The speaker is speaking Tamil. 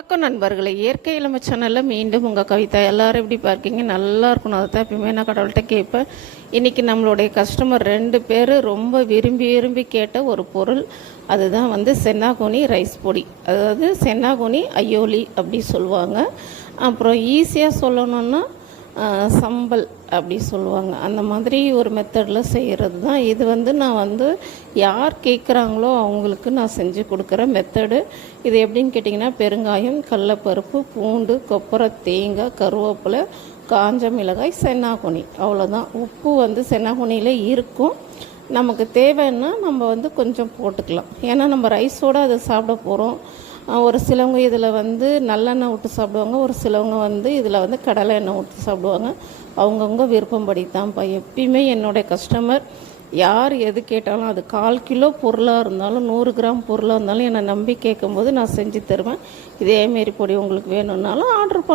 வணக்கம் நண்பர்களே, இயற்கை இளமை சேனலில் மீண்டும் உங்கள் கவிதா. எல்லோரும் எப்படி பார்க்கீங்க? நல்லா இருக்கணும். அதை தான் எப்பயுமே நான் கடவுள்கிட்ட கேட்பேன். இன்றைக்கி நம்மளுடைய கஸ்டமர் 2 பேர் ரொம்ப விரும்பி விரும்பி கேட்ட ஒரு பொருள், அதுதான் சென்னாகோனி ரைஸ் பொடி. அதாவது சென்னாகோனி ஐயோலி அப்படி சொல்லுவாங்க. அப்புறம் ஈஸியாக சொல்லணுன்னா சம்பல் அப்படி சொல்லுவாங்க. அந்த மாதிரி ஒரு மெத்தடில் செய்கிறது தான் இது. நான் யார் கேட்குறாங்களோ அவங்களுக்கு நான் செஞ்சு கொடுக்குற மெத்தடு. இது எப்படின்னு கேட்டிங்கன்னா, பெருங்காயம், கடலப்பருப்பு, பூண்டு, கொப்பரை, தேங்காய், கருவேப்பிலை, காஞ்ச மிளகாய், சென்னாகோனி, அவ்வளோதான். உப்பு சென்னாகோனியில் இருக்கும். நமக்கு தேவைன்னா நம்ம கொஞ்சம் போட்டுக்கலாம். ஏன்னா நம்ம ரைஸோடு அதை சாப்பிட போகிறோம். ஒரு சிலவங்க இதில் நல்லெண்ணெய் விட்டு சாப்பிடுவாங்க. ஒரு சிலவங்க இதில் கடலை எண்ணெய் ஊற்றி சாப்பிடுவாங்க. அவங்கவுங்க விருப்பம்படி தான்ப்பா. எப்பயுமே என்னுடைய கஸ்டமர் யார் எது கேட்டாலும், அது 1/4 கிலோ பொருளாக இருந்தாலும் 100 கிராம் பொருளாக இருந்தாலும் என்னை நம்பி கேட்கும்போது நான் செஞ்சு தருவேன். இதேமாரி பொடி உங்களுக்கு வேணும்னாலும் ஆர்டர்